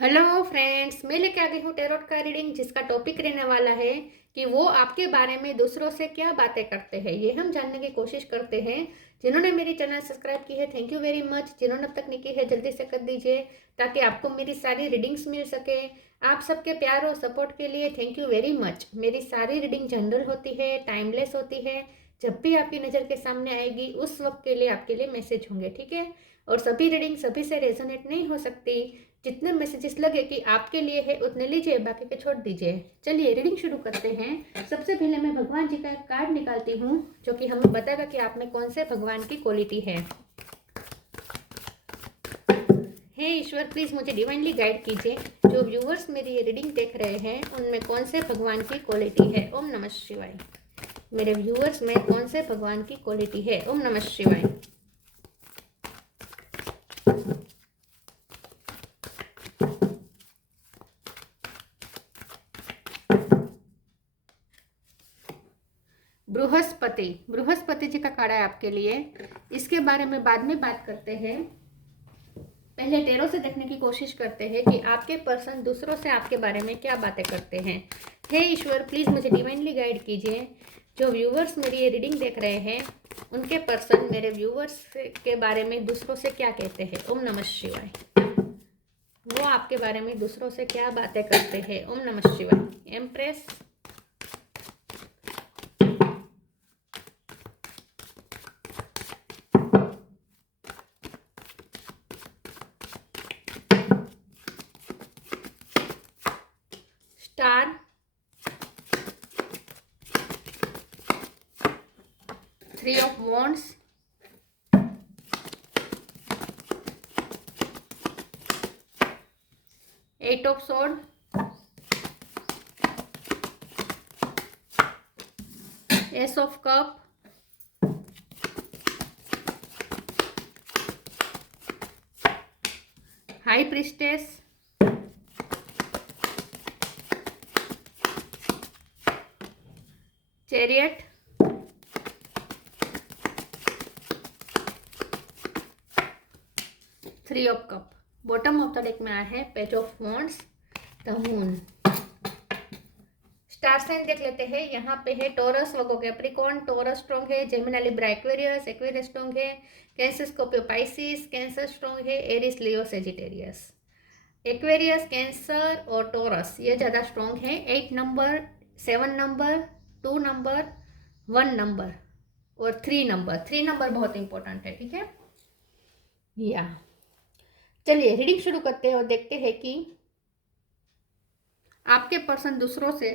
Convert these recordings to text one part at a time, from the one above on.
Hello friends, मैं लेके आ गई हूँ टैरोट का रीडिंग जिसका टॉपिक रहने वाला है कि वो आपके बारे में दूसरों से क्या बातें करते हैं। ये हम जानने की कोशिश करते हैं। जिन्होंने मेरी चैनल सब्सक्राइब की है, थैंक यू वेरी मच। जिन्होंने अब तक नहीं की है, जल्दी से कर दीजिए ताकि आपको मेरी सारी रीडिंग्स मिल सके। आप सबके प्यार और सपोर्ट के लिए थैंक यू वेरी मच। मेरी सारी रीडिंग जनरल होती है, टाइमलेस होती है। जब भी आपकी नज़र के सामने आएगी उस वक्त के लिए आपके लिए मैसेज होंगे, ठीक है। और सभी रीडिंग सभी से रेजोनेट नहीं हो सकती। जितने मैसेजेस लगे कि आपके लिए है उतने लीजिए, बाकी के छोड़ दीजिए। चलिए रीडिंग शुरू करते हैं। सबसे पहले मैं भगवान जी का एक कार्ड निकालती हूँ जो कि हमें बताएगा कि आप में कौन से भगवान की क्वालिटी है। हे ईश्वर, प्लीज मुझे डिवाइनली गाइड कीजिए। जो व्यूअर्स मेरी ये रीडिंग देख रहे हैं उनमें कौन से भगवान की क्वालिटी है। ओम नमः शिवाय। मेरे व्यूअर्स में कौन से भगवान की क्वालिटी है। ओम नमः शिवाय। बृहस्पति, बृहस्पति जी का कार्ड है आपके लिए। इसके बारे में बाद में बात करते हैं। पहले टेरो से देखने की कोशिश करते हैं कि आपके पर्सन दूसरों से आपके बारे में क्या बातें करते हैं। हे ईश्वर, प्लीज मुझे डिवाइनली गाइड कीजिए। जो व्यूवर्स मेरी ये रीडिंग देख रहे हैं उनके पर्सन मेरे व्यूवर्स के बारे में दूसरों से क्या कहते हैं। ओम नमः शिवाय। वो आपके बारे में दूसरों से क्या बातें करते हैं। ओम नमः शिवाय। Empress, star, three of wands, eight of sword, ace of cup, high priestess, chariot, three of cup. Bottom of the deck में आया है page of wands, the moon. Star sign देख लेते हैं। यहाँ पे है Taurus, Virgo, Capricorn. Taurus strong है, Gemini, Libra, Aquarius. Aquarius strong है, Cancer, Scorpio, Pisces. Cancer strong है, Aries, Leo, Sagittarius. Aquarius, Cancer और टॉरस ये ज़्यादा स्ट्रॉन्ग है। 8 नंबर, 7 नंबर, 2 नंबर, 1 नंबर और 3 नंबर। 3 नंबर बहुत इंपॉर्टेंट है, ठीक है। या चलिए रीडिंग शुरू करते हैं और देखते हैं कि आपके पर्सन दूसरों से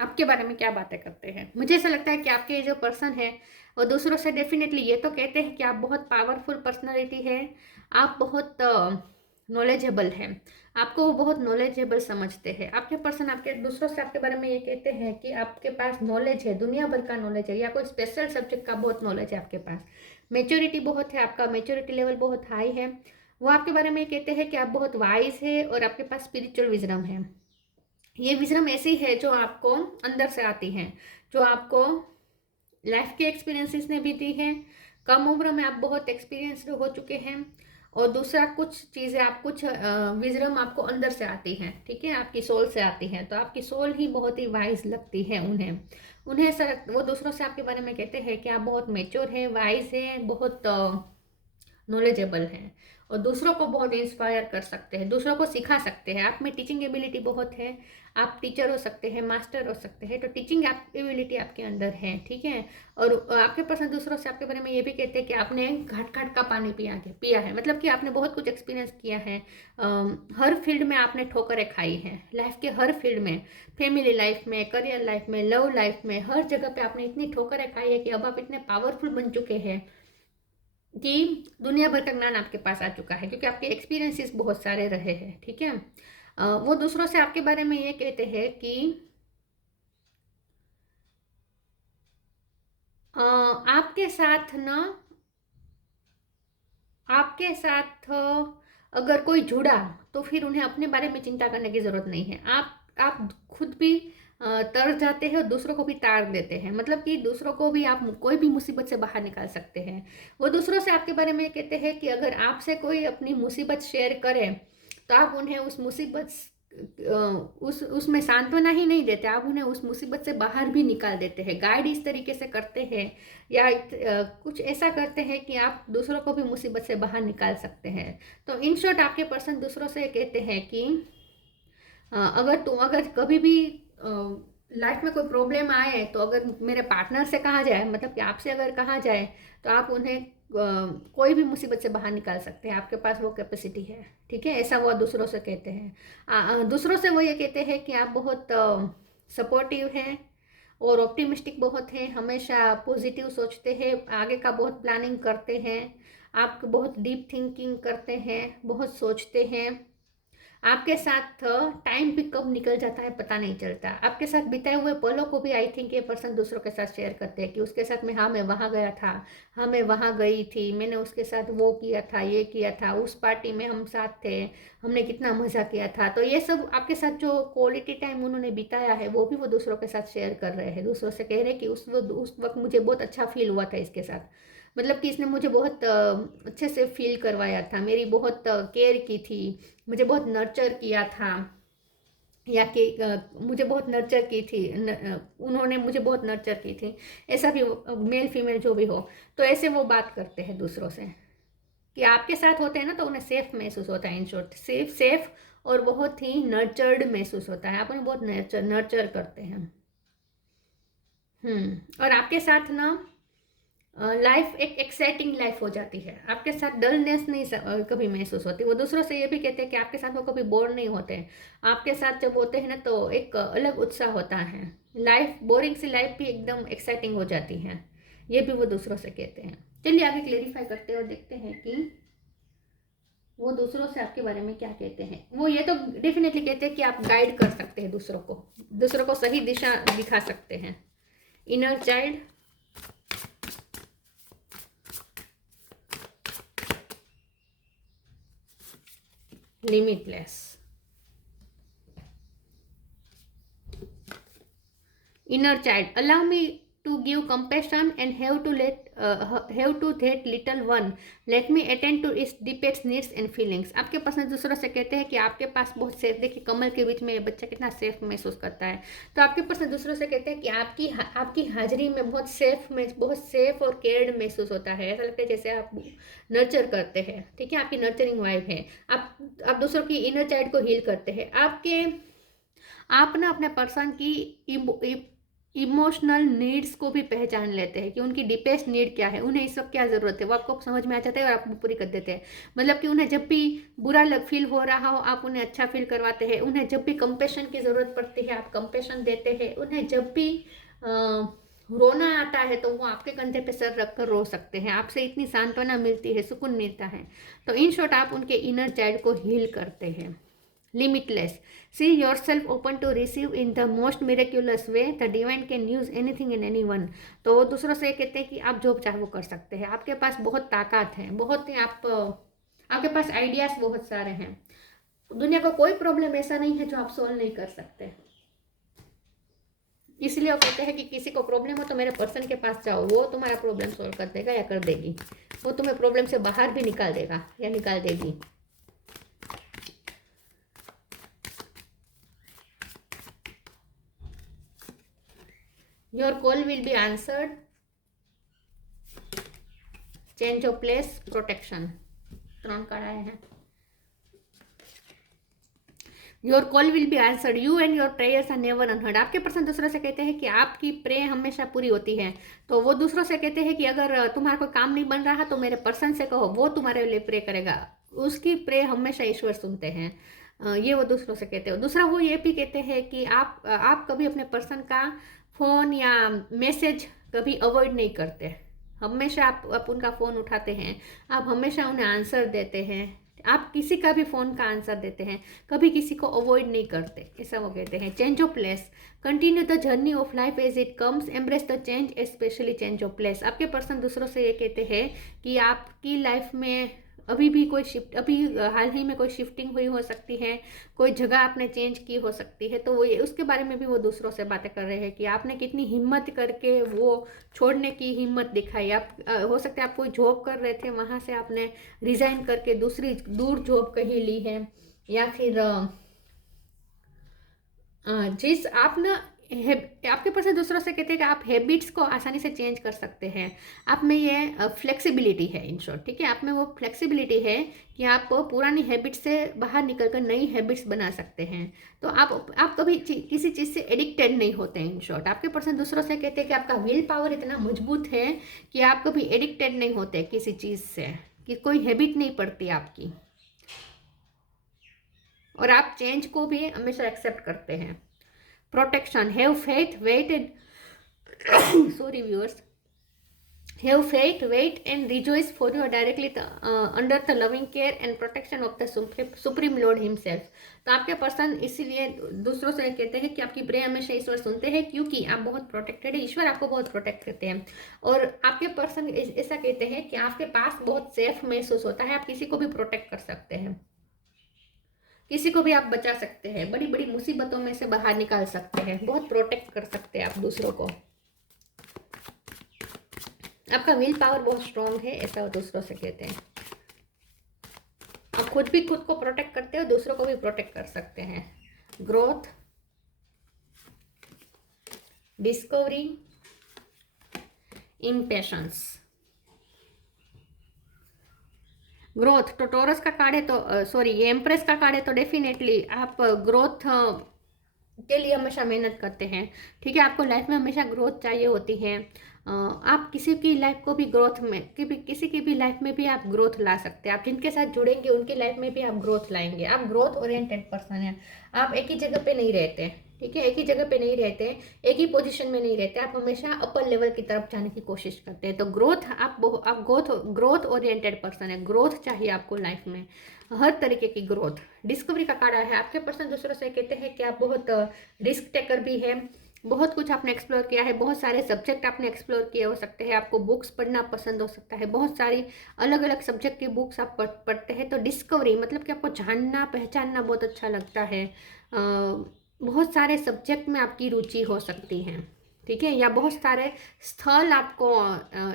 आपके बारे में क्या बातें करते हैं। मुझे ऐसा लगता है कि आपके जो पर्सन है वो दूसरों से डेफिनेटली ये तो कहते हैं कि आप बहुत पावरफुल पर्सनालिटी है, आप बहुत नॉलेजेबल हैं, आपको वो बहुत नॉलेजेबल समझते हैं। आपके पर्सन आपके दूसरों से आपके बारे में ये कहते हैं कि आपके पास नॉलेज है, दुनिया भर का नॉलेज है या कोई स्पेशल सब्जेक्ट का बहुत नॉलेज है आपके पास। मेच्योरिटी बहुत है, आपका मेच्योरिटी लेवल बहुत हाई है। वो आपके बारे में कहते हैं कि आप बहुत वाइज है और आपके पास स्पिरिचुअल विजडम है। ये विजडम ऐसी है जो आपको अंदर से आती है, जो आपको लाइफ के एक्सपीरियंसेस ने भी दी है। कम उम्र में आप बहुत एक्सपीरियंस्ड हो चुके हैं। और दूसरा कुछ चीज़ें आप कुछ विजडम आपको अंदर से आती हैं, ठीक है, आपकी सोल से आती हैं। तो आपकी सोल ही बहुत ही वाइज लगती है उन्हें। उन्हें सर वो दूसरों से आपके बारे में कहते हैं कि आप बहुत मेच्योर है, वाइज है, बहुत नॉलेजेबल हैं और दूसरों को बहुत इंस्पायर कर सकते हैं, दूसरों को सिखा सकते हैं। आप में टीचिंग एबिलिटी बहुत है, आप टीचर हो सकते हैं, मास्टर हो सकते हैं। तो टीचिंग एबिलिटी आपके अंदर है, ठीक है। और आपके पर्सन दूसरों से आपके बारे में ये भी कहते हैं कि आपने घाट घाट का पानी पिया है, मतलब कि आपने बहुत कुछ एक्सपीरियंस किया है। हर फील्ड में आपने ठोकरें खाई हैं, लाइफ के हर फील्ड में, फैमिली लाइफ में, करियर लाइफ में, लव लाइफ में, हर जगह पे आपने इतनी ठोकरें खाई है कि अब आप इतने पावरफुल बन चुके हैं कि दुनिया भर का ज्ञान आपके पास आ चुका है क्योंकि आपके एक्सपीरियंसेस बहुत सारे रहे हैं, ठीक है। वो दूसरों से आपके बारे में ये कहते हैं कि आपके साथ ना, आपके साथ अगर कोई जुड़ा तो फिर उन्हें अपने बारे में चिंता करने की ज़रूरत नहीं है। आप खुद भी तर जाते हैं और दूसरों को भी तार देते हैं, मतलब कि दूसरों को भी आप कोई भी मुसीबत से बाहर निकाल सकते हैं। वो दूसरों से आपके बारे में कहते हैं कि अगर आपसे कोई अपनी मुसीबत शेयर करे तो आप उन्हें उस मुसीबत उसमें सांत्वना ही नहीं देते, आप उन्हें उस मुसीबत से बाहर भी निकाल देते हैं, गाइड इस तरीके से करते हैं या कुछ ऐसा करते हैं कि आप दूसरों को भी मुसीबत से बाहर निकाल सकते हैं। तो इन शॉर्ट आपके पर्सन दूसरों से कहते हैं कि अगर कभी भी लाइफ में कोई प्रॉब्लम आए तो अगर मेरे पार्टनर से कहा जाए, मतलब कि आपसे अगर कहा जाए, तो आप उन्हें कोई भी मुसीबत से बाहर निकाल सकते हैं, आपके पास वो कैपेसिटी है। ठीक है, ऐसा वो दूसरों से कहते हैं। दूसरों से वो ये कहते हैं कि आप बहुत सपोर्टिव हैं और ऑप्टिमिस्टिक बहुत हैं, हमेशा पॉजिटिव सोचते हैं, आगे का बहुत प्लानिंग करते हैं, आप बहुत डीप थिंकिंग करते हैं, बहुत सोचते हैं। आपके साथ टाइम भी कब निकल जाता है पता नहीं चलता। आपके साथ बिताए हुए पलों को भी आई थिंक ये पर्सन दूसरों के साथ शेयर करते हैं कि उसके साथ में, हाँ मैं वहाँ गया था, हाँ मैं वहाँ गई थी, मैंने उसके साथ वो किया था, ये किया था, उस पार्टी में हम साथ थे, हमने कितना मज़ा किया था। तो ये सब आपके साथ जो क्वालिटी टाइम उन्होंने बिताया है वो भी वो दूसरों के साथ शेयर कर रहे हैं, दूसरों से कह रहे हैं कि उस वक्त मुझे बहुत अच्छा फील हुआ था इसके साथ, मतलब कि इसने मुझे बहुत अच्छे से फील करवाया था, मेरी बहुत केयर की थी, मुझे बहुत नर्चर किया था, या कि मुझे बहुत नर्चर की थी, उन्होंने मुझे बहुत नर्चर की थी, ऐसा भी मेल फीमेल जो भी हो। तो ऐसे वो बात करते हैं दूसरों से कि आपके साथ होते हैं ना तो उन्हें सेफ महसूस होता है, इन शॉर्ट सेफ और बहुत ही नर्चर्ड महसूस होता है, आप उन्हें बहुत नर्चर करते हैं। और आपके साथ ना लाइफ एक एक्साइटिंग लाइफ हो जाती है, आपके साथ डलनेस नहीं कभी महसूस होती। वो दूसरों से ये भी कहते हैं कि आपके साथ वो कभी बोर नहीं होते, आपके साथ जब होते हैं ना तो एक अलग उत्साह होता है, लाइफ बोरिंग सी लाइफ भी एकदम एक्साइटिंग हो जाती है, ये भी वो दूसरों से कहते हैं। चलिए आगे क्लेरिफाई करते हैं और देखते हैं कि वो दूसरों से आपके बारे में क्या कहते हैं। वो ये तो डेफिनेटली कहते हैं कि आप गाइड कर सकते हैं दूसरों को सही दिशा दिखा सकते हैं। Inner child, limitless, inner child, allow me to give compassion and have to that little one let me attend to its deepest needs and feelings। आपके पास दूसरों से कहते हैं कि आपके पास बहुत सेफ, देखिए कमल के बीच में ये बच्चा कितना सेफ महसूस करता है। तो आपके पास दूसरों से कहते हैं कि आपकी हाजिरी में बहुत सेफ और केयर्ड महसूस होता है, ऐसा लगता है जैसे आप नर्चर करते हैं। ठीक है, आपकी नर्चरिंग वाइब है, आप दूसरों की इनर चाइल्ड को हील करते हैं। आप ना अपने पर्सन की इमोशनल नीड्स को भी पहचान लेते हैं कि उनकी डीपेस्ट नीड क्या है, उन्हें इस वक्त क्या ज़रूरत है, वो आपको समझ में आ जाता है और आप पूरी कर देते हैं। मतलब कि उन्हें जब भी बुरा फील हो रहा हो आप उन्हें अच्छा फील करवाते हैं, उन्हें जब भी कंपेशन की ज़रूरत पड़ती है आप कंपेशन देते हैं, उन्हें जब भी रोना आता है तो वो आपके कंधे पे सर रख कर रो सकते हैं, आपसे इतनी सांत्वना मिलती है, सुकून मिलता है। तो इन शॉर्ट आप उनके इनर चाइल्ड को हील करते हैं। Limitless, see yourself open to receive in the most miraculous way, the divine can use anything and anyone। तो वो दूसरों से कहते हैं कि आप जो चाहे वो कर सकते हैं, आपके पास बहुत ताकत है, बहुत ही आपके पास आइडियाज बहुत सारे हैं, दुनिया का कोई प्रॉब्लम ऐसा नहीं है जो आप सोल्व नहीं कर सकते। इसलिए वो कहते हैं कि किसी को प्रॉब्लम हो तो मेरे पर्सन के पास जाओ, वो तुम्हारा प्रॉब्लम सोल्व कर देगा या कर देगी, वो तुम्हें प्रॉब्लम से बाहर भी निकाल देगा या निकाल देगी। Your call will be answered, change of place, protection, 3 card आए हैं। Your call will be answered, you and your prayers are never unheard. आपके पर्सन दूसरों से कहते हैं कि आपकी प्रे हमेशा पूरी होती है। तो वो दूसरों से कहते हैं कि अगर तुम्हारा कोई काम नहीं बन रहा तो मेरे पर्सन से कहो, वो तुम्हारे लिए प्रे करेगा, उसकी प्रे हमेशा ईश्वर सुनते हैं। ये वो दूसरों से कहते हैं। दूसरा वो ये भी कहते हैं कि आप कभी अपने पर्सन का फ़ोन या मैसेज कभी अवॉइड नहीं करते, हमेशा आप उनका फ़ोन उठाते हैं, आप हमेशा उन्हें आंसर देते हैं, आप किसी का भी फ़ोन का आंसर देते हैं, कभी किसी को अवॉइड नहीं करते, ऐसा वो कहते हैं। Change of place, continue the journey of life as it comes, embrace the change, specially change of place. आपके पर्सन दूसरों से ये कहते हैं कि आपकी लाइफ में अभी हाल ही में कोई शिफ्टिंग हुई हो सकती है, कोई जगह आपने चेंज की हो सकती है, तो वो उसके बारे में भी वो दूसरों से बातें कर रहे हैं कि आपने कितनी हिम्मत करके वो छोड़ने की हिम्मत दिखाई। आप हो सकता है आप कोई जॉब कर रहे थे, वहाँ से आपने रिज़ाइन करके दूसरी दूर जॉब कहीं ली है, या फिर जिस आप ना आपके पर्सन दूसरों से कहते हैं कि आप हैबिट्स को आसानी से चेंज कर सकते हैं। आप में ये फ्लेक्सिबिलिटी है, इन शॉर्ट, ठीक है। आप में वो फ्लेक्सिबिलिटी है कि आप पुरानी हैबिट्स से बाहर निकल कर नई हैबिट्स बना सकते हैं। तो आप कभी किसी चीज़ से एडिक्टेड नहीं होते हैं, इन शॉर्ट। आपके पर्सन दूसरों से कहते हैं कि आपका विल पावर इतना मजबूत है कि आप कभी एडिक्टेड नहीं होते किसी चीज़ से, कि कोई हैबिट नहीं पड़ती आपकी, और आप चेंज को भी हमेशा एक्सेप्ट करते हैं। Protection, have faith, wait and sorry viewers, have faith, wait and rejoice for you directly under the loving care and protection of the supreme lord himself. तो आपके पर्सन इसीलिए दूसरों से कहते हैं कि आपकी प्रेयर हमेशा ईश्वर सुनते हैं, क्योंकि आप बहुत प्रोटेक्टेड है, ईश्वर आपको बहुत प्रोटेक्ट करते हैं। और आपके पर्सन ऐसा कहते हैं कि आपके पास बहुत सेफ महसूस होता है, आप किसी को भी प्रोटेक्ट कर सकते हैं, किसी को भी आप बचा सकते हैं, बड़ी बड़ी मुसीबतों में से बाहर निकाल सकते हैं, बहुत प्रोटेक्ट कर सकते हैं आप दूसरों को। आपका विल पावर बहुत स्ट्रांग है, ऐसा वो दूसरों से कहते हैं। आप खुद भी खुद को प्रोटेक्ट करते हो, दूसरों को भी प्रोटेक्ट कर सकते हैं। Growth, discovery, impatience. ग्रोथ तो टॉरस का कार्ड है, तो सॉरी ये एम्प्रेस का कार्ड है, तो डेफिनेटली आप ग्रोथ के लिए हमेशा मेहनत करते हैं, ठीक है। आपको लाइफ में हमेशा ग्रोथ चाहिए होती है। आप किसी की लाइफ को भी ग्रोथ में किसी की भी लाइफ में भी आप ग्रोथ ला सकते हैं। आप जिनके साथ जुड़ेंगे उनकी लाइफ में भी आप ग्रोथ लाएंगे। आप ग्रोथ ओरिएंटेड पर्सन हैं, आप एक ही जगह पे नहीं रहते, ठीक है। एक ही जगह पे नहीं रहते, एक ही पोजीशन में नहीं रहते, आप हमेशा अपर लेवल की तरफ जाने की कोशिश करते हैं। तो ग्रोथ, आप ग्रोथ ओरिएंटेड पर्सन है, ग्रोथ चाहिए आपको लाइफ में, हर तरीके की ग्रोथ। डिस्कवरी का कार्ड है, आपके पर्सन दूसरों से कहते हैं कि आप बहुत रिस्क टेकर भी है, बहुत कुछ आपने एक्सप्लोर किया है, बहुत सारे सब्जेक्ट आपने एक्सप्लोर किए हो सकते हैं, आपको बुक्स पढ़ना पसंद हो सकता है, बहुत सारी अलग अलग सब्जेक्ट की बुक्स आप पढ़ते हैं। तो डिस्कवरी मतलब कि आपको जानना पहचानना बहुत अच्छा लगता है, बहुत सारे सब्जेक्ट में आपकी रुचि हो सकती है, ठीक है। या बहुत सारे स्थल आपको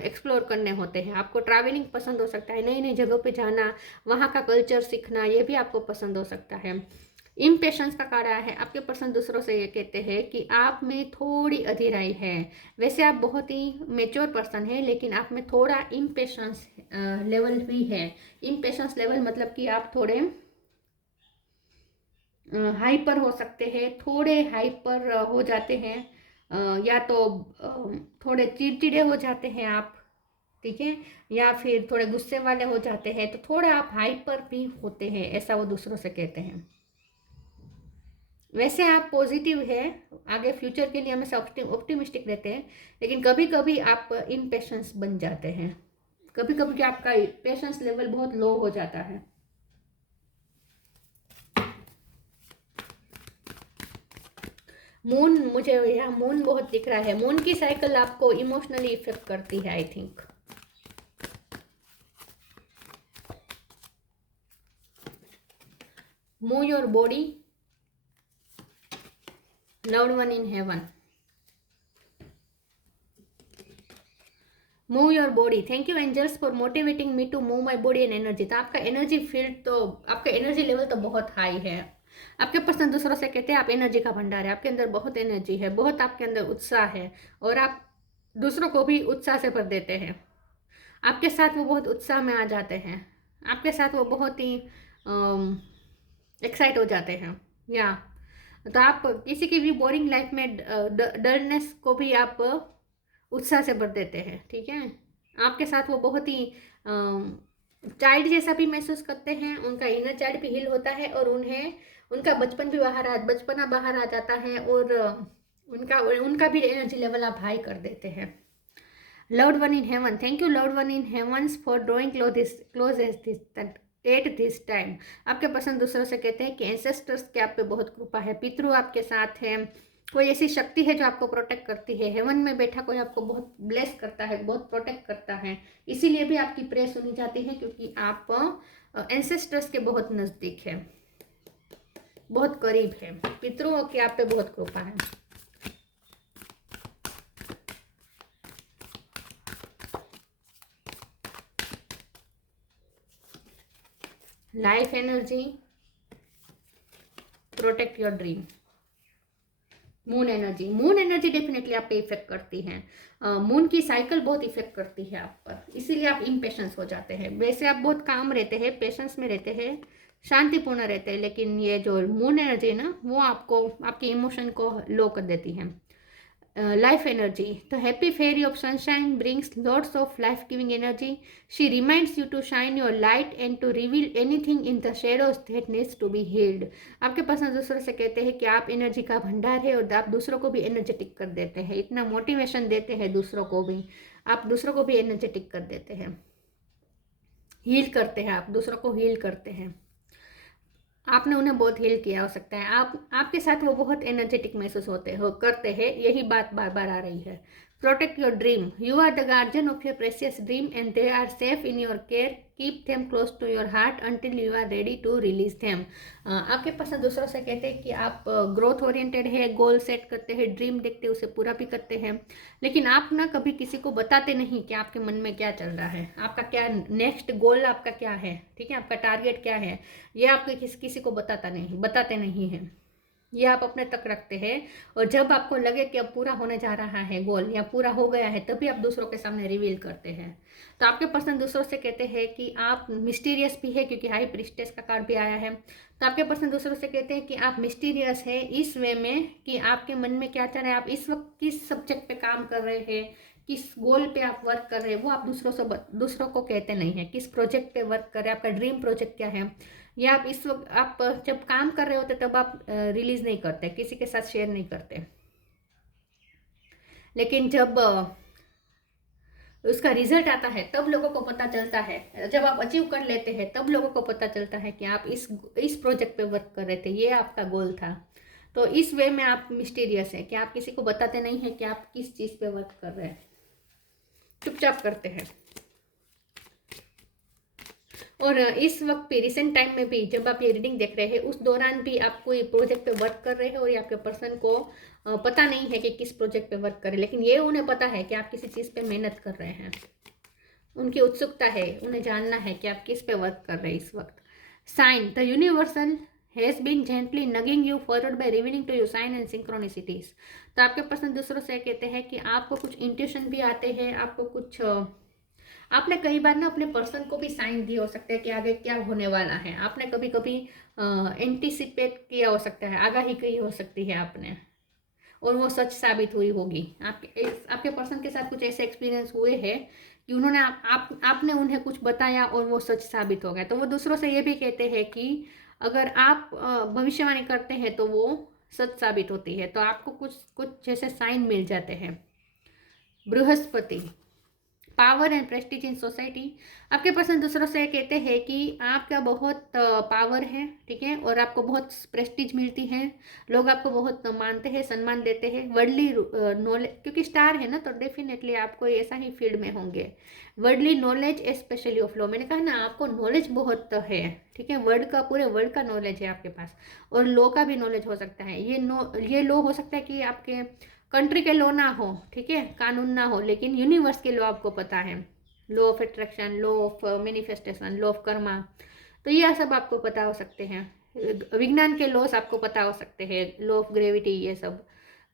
एक्सप्लोर करने होते हैं, आपको ट्रैवलिंग पसंद हो सकता है, नई नई जगहों पे जाना, वहाँ का कल्चर सीखना, ये भी आपको पसंद हो सकता है। इम्पेशंस का कार्ड आया है, आपके पर्सन दूसरों से ये कहते हैं कि आप में थोड़ी अधीराई है। वैसे आप बहुत ही मेच्योर पर्सन है, लेकिन आप में थोड़ा इम्पेशंस लेवल भी है। इम्पेशंस लेवल मतलब कि आप थोड़े हाइपर हो सकते हैं, थोड़े हाइपर हो जाते हैं, या तो थोड़े चिड़चिड़े हो जाते हैं आप, ठीक है, या फिर थोड़े गुस्से वाले हो जाते हैं, तो थोड़ा आप हाइपर भी होते हैं, ऐसा वो दूसरों से कहते हैं। वैसे आप पॉजिटिव है, आगे फ्यूचर के लिए हमेशा ऑप्टिमिस्टिक रहते हैं, लेकिन कभी कभी आप इम्पेशंस बन जाते हैं, कभी कभी आपका पेशेंस लेवल बहुत लो हो जाता है। मून, मुझे यहाँ मून बहुत दिख रहा है, मून की साइकिल आपको इमोशनली इफेक्ट करती है, I think. Move your body, loved one in heaven. Move your body, thank you angels for motivating me to move my body and energy. तो आपका एनर्जी फील्ड, तो आपका एनर्जी लेवल तो बहुत high है। आपके पर्सन दूसरों से कहते हैं आप एनर्जी का भंडार है, आपके अंदर बहुत एनर्जी है, बहुत आपके अंदर उत्साह है, और आप दूसरों को भी उत्साह से भर देते हैं। आपके साथ वो बहुत उत्साह में आ जाते हैं, आपके साथ वो बहुत ही एक्साइट हो जाते हैं। या तो आप किसी की भी बोरिंग लाइफ में डरनेस को भी आप उत्साह से भर देते हैं, ठीक है। आपके साथ वो बहुत ही चाइल्ड जैसा भी महसूस करते हैं, उनका इनर चाइल्ड भी हील होता है, और उन्हें उनका बचपना बाहर आ जाता है, और उनका उनका भी एनर्जी लेवल आप हाई कर देते हैं। Loved one in heaven, thank you loved one in heavens for drawing close at this time. आपके पर्सन दूसरों से कहते हैं कि एंसेस्टर्स के आप पे बहुत कृपा है, पितृ आपके साथ हैं, कोई ऐसी शक्ति है जो आपको प्रोटेक्ट करती है, हेवन में बैठा कोई आपको बहुत ब्लेस करता है, बहुत प्रोटेक्ट करता है, इसीलिए भी आपकी प्रेयर सुनी जाती है, क्योंकि आप एंसेस्टर्स के बहुत नज़दीक है, बहुत करीब है, पितरों की आप पे बहुत कृपा है। Life energy, protect your dream. Moon energy definitely आप पे इफेक्ट करती है। मून की साइकिल बहुत इफेक्ट करती है आप पर, इसीलिए आप इम्पेशंस हो जाते हैं। वैसे आप बहुत काम रहते हैं, पेशेंस में रहते हैं, शांतिपूर्ण रहते हैं, लेकिन ये जो मून एनर्जी है ना, वो आपको आपके इमोशन को लो कर देती है। Life energy. The happy fairy of sunshine brings lots of life-giving energy. She reminds you to shine your light and to reveal anything in the shadows that needs to be healed. आपके पास दूसरों से कहते हैं कि आप energy का भंडार है और आप दूसरों को भी एनर्जेटिक कर देते हैं, इतना मोटिवेशन देते हैं दूसरों को भी, आप दूसरों को भी एनर्जेटिक कर देते हैं, हील करते हैं, आप दूसरों को हील करते हैं। आपने उन्हें बहुत हील किया हो सकता है, आपके साथ वो बहुत एनर्जेटिक महसूस करते हैं, यही बात बार बार आ रही है। Protect your dream. You are the guardian of your precious dream and they are safe in your care. Keep them close to your heart until you are ready to release them. आपके पास दूसरों से कहते हैं कि आप growth oriented है, goal set करते हैं, ड्रीम देखते हैं, उसे पूरा भी करते हैं, लेकिन आप ना कभी किसी को बताते नहीं कि आपके मन में क्या चल रहा है, आपका क्या नेक्स्ट गोल आपका क्या है, ठीक है, आपका टारगेट क्या है, ये आपके किसी को बताते नहीं हैं, ये आप अपने तक रखते हैं। और जब आपको लगे कि अब पूरा होने जा रहा है गोल या पूरा हो गया है, तभी आप दूसरों के सामने रिवील करते हैं। तो आपके पर्सन दूसरों से कहते हैं कि आप मिस्टीरियस भी है, क्योंकि हाई प्रीस्टेस का कार्ड भी आया है। तो आपके पर्सन दूसरों से कहते हैं कि आप मिस्टीरियस है इस वे में कि आपके मन में क्या चल रहा है, आप इस वक्त किस सब्जेक्ट पे काम कर रहे हैं, किस गोल पे आप वर्क कर रहे हैं, वो आप दूसरों को कहते नहीं है। किस प्रोजेक्ट पे वर्क कर रहे हैं, आपका ड्रीम प्रोजेक्ट क्या है, या आप इस वक्त आप जब काम कर रहे होते तब आप रिलीज नहीं करते, किसी के साथ शेयर नहीं करते, लेकिन जब उसका रिजल्ट आता है तब लोगों को पता चलता है, जब आप अचीव कर लेते हैं तब लोगों को पता चलता है कि आप इस प्रोजेक्ट पे वर्क कर रहे थे, ये आपका गोल था। तो इस वे में आप मिस्टीरियस है कि आप किसी को बताते नहीं हैं कि आप किस चीज़ पे वर्क कर रहे हैं, चुपचाप करते हैं। और इस वक्त पे रिसेंट टाइम में भी जब आप ये रीडिंग देख रहे हैं, उस दौरान भी आप कोई प्रोजेक्ट पे वर्क कर रहे हैं और ये आपके पर्सन को पता नहीं है कि किस प्रोजेक्ट पे वर्क करें, लेकिन ये उन्हें पता है कि आप किसी चीज़ पे मेहनत कर रहे हैं। उनकी उत्सुकता है, उन्हें जानना है कि आप किस पे वर्क कर रहे हैं इस वक्त। Sign. The universal has been gently nudging you forward by revealing to you sign and synchronicities. तो आपके पर्सन दूसरों से कहते हैं कि आपको कुछ इंट्यूशन भी आते हैं, आपको कुछ आपने कई बार ना अपने पर्सन को भी साइन दिए हो सकते हैं कि आगे क्या होने वाला है, आपने कभी कभी एंटिसिपेट किया हो सकता है, आगाही की हो सकती है आपने, और वो सच साबित हुई होगी। आपके पर्सन के साथ कुछ ऐसे एक्सपीरियंस हुए हैं कि उन्होंने आपने उन्हें कुछ बताया और वो सच साबित हो गया। तो वो दूसरों से ये भी कहते हैं कि अगर आप भविष्यवाणी करते हैं तो वो सच साबित होती है, तो आपको कुछ जैसे साइन मिल जाते हैं। Brihaspati. Power and Prestige in society. आपके पर्सन दूसरों से कहते हैं कि आपका बहुत पावर है, ठीक है, और आपको बहुत प्रेस्टीज मिलती है, लोग आपको बहुत मानते हैं, सम्मान देते हैं। वर्ल्डली नॉलेज, क्योंकि स्टार है ना, तो डेफिनेटली आपको ऐसा ही फील्ड में होंगे। Worldly knowledge specially of law, मैंने कहा ना आपको नॉलेज बहुत है, ठीक है, पूरे वर्ल्ड का नॉलेज है आपके पास, और लॉ का भी नॉलेज हो सकता है। ये लॉ हो सकता है कि आपके कंट्री के लॉ ना हो, ठीक है, कानून ना हो, लेकिन यूनिवर्स के लॉ आपको पता है, law of attraction, law of manifestation, law of Karma, तो ये सब आपको पता हो सकते हैं। विज्ञान के लॉस आपको पता हो सकते हैं, लॉ ऑफ ग्रेविटी, ये सब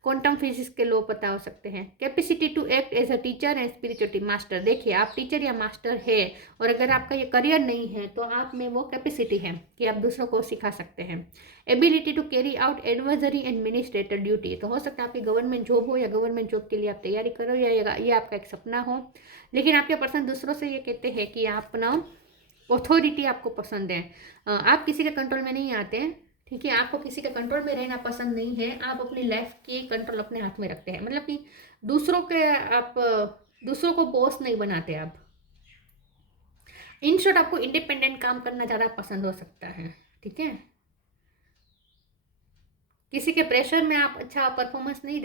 क्वांटम फिजिक्स के लॉ पता हो सकते हैं। Capacity to act as a teacher and spirituality master. देखिए आप टीचर या मास्टर है, और अगर आपका ये करियर नहीं है तो आप में वो कैपेसिटी है कि आप दूसरों को सिखा सकते हैं। Ability to carry out advisory and administrator duty. तो हो सकता है आपकी गवर्नमेंट जॉब हो, या गवर्नमेंट जॉब के लिए आप तैयारी करो, या ये आपका एक सपना हो, लेकिन आपके पर्सन दूसरों से ये कहते हैं कि आप ना ऑथोरिटी आपको पसंद है, आप किसी के कंट्रोल में नहीं आते हैं, ठीक है, आपको किसी के कंट्रोल में रहना पसंद नहीं है, आप अपनी लाइफ की कंट्रोल अपने हाथ में रखते हैं, मतलब कि दूसरों को बॉस नहीं बनाते आप। इन शॉर्ट आपको इंडिपेंडेंट काम करना ज़्यादा पसंद हो सकता है, ठीक है, किसी के प्रेशर में आप अच्छा परफॉर्मेंस नहीं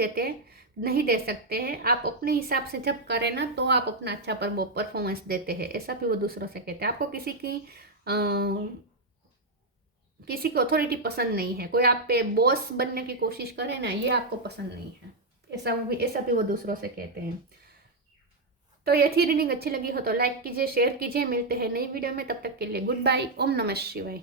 दे सकते हैं, आप अपने हिसाब से जब करें ना तो आप अपना अच्छा परफॉर्मेंस देते हैं, ऐसा भी वो दूसरों से कहते हैं। आपको किसी की अथॉरिटी पसंद नहीं है, कोई आप पे बॉस बनने की कोशिश करे ना, ये आपको पसंद नहीं है, ऐसा भी वो दूसरों से कहते हैं। तो ये थी रीडिंग, अच्छी लगी हो तो लाइक कीजिए, शेयर कीजिए, मिलते हैं नई वीडियो में, तब तक के लिए गुड बाय, ओम नमः शिवाय।